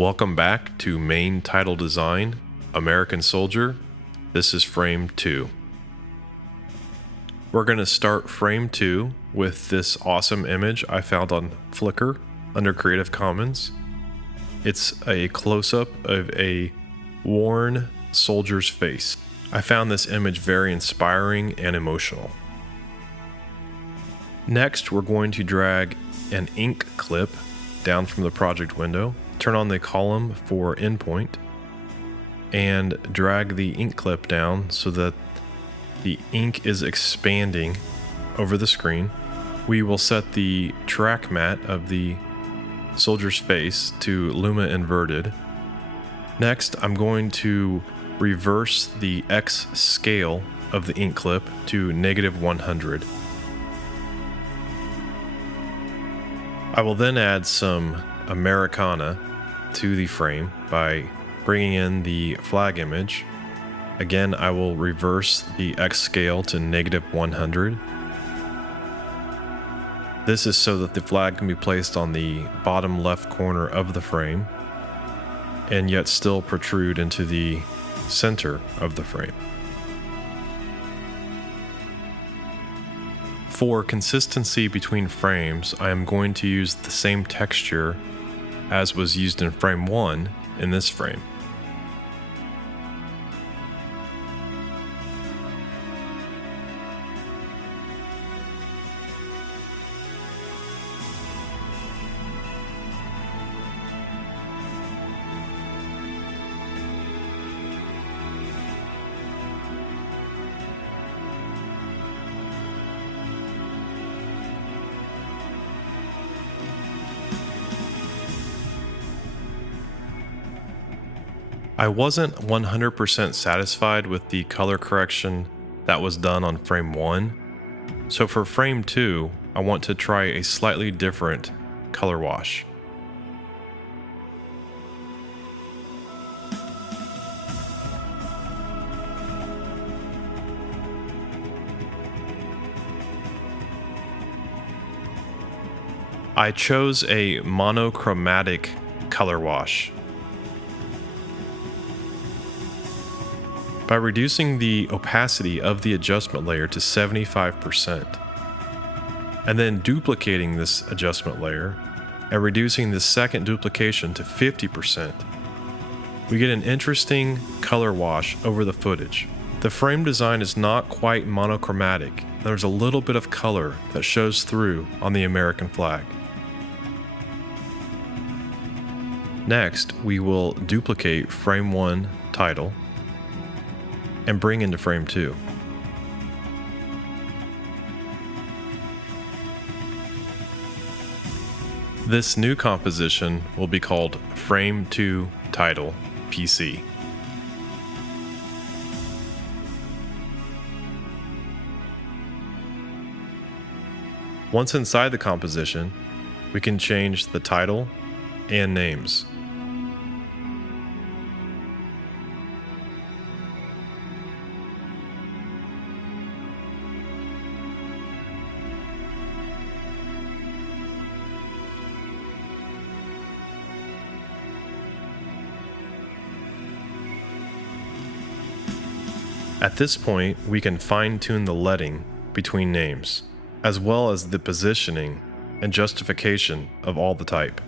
Welcome back to Main Title Design, American Soldier. This is frame 2. We're going to start frame 2 with this awesome image I found on Flickr under Creative Commons. It's a close-up of a worn soldier's face. I found this image very inspiring and emotional. Next, we're going to drag an ink clip down from the project window, turn on the column for endpoint, and drag the ink clip down so that the ink is expanding over the screen. We will set the track matte of the soldier's face to Luma inverted. Next, I'm going to reverse the X scale of the ink clip to -100. I will then add some Americana to the frame by bringing in the flag image. Again, I will reverse the X scale to -100. This is so that the flag can be placed on the bottom left corner of the frame and yet still protrude into the center of the frame. For consistency between frames, I am going to use the same texture as was used in frame 1 in this frame. I wasn't 100% satisfied with the color correction that was done on frame 1, so for frame 2, I want to try a slightly different color wash. I chose a monochromatic color wash. By reducing the opacity of the adjustment layer to 75%, and then duplicating this adjustment layer and reducing the second duplication to 50%, we get an interesting color wash over the footage. The frame design is not quite monochromatic. There's a little bit of color that shows through on the American flag. Next, we will duplicate frame 1 title and bring into frame 2. This new composition will be called Frame 2 Title PC. Once inside the composition, we can change the title and names. At this point, we can fine-tune the leading between names, as well as the positioning and justification of all the type.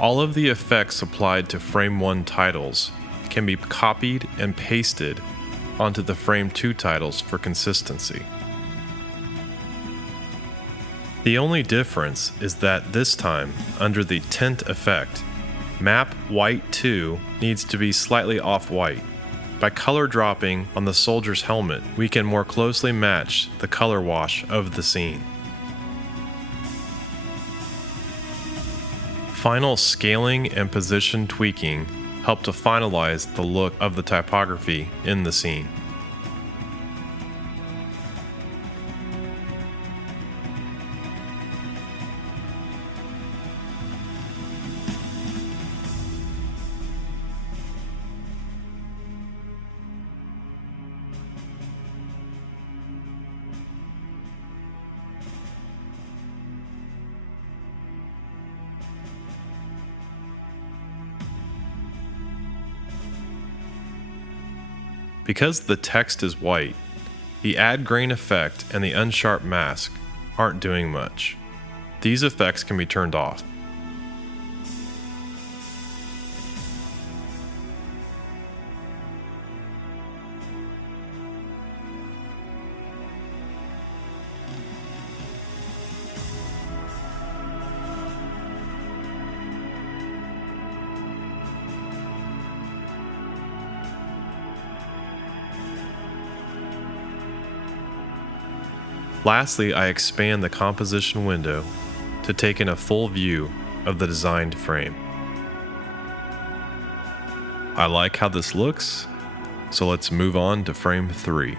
All of the effects applied to frame 1 titles can be copied and pasted onto the frame 2 titles for consistency. The only difference is that this time, under the tint effect, map white 2 needs to be slightly off-white, By color dropping on the soldier's helmet, we can more closely match the color wash of the scene. Final scaling and position tweaking help to finalize the look of the typography in the scene. Because the text is white, the add grain effect and the unsharp mask aren't doing much. These effects can be turned off. Lastly, I expand the composition window to take in a full view of the designed frame. I like how this looks, so let's move on to frame 3.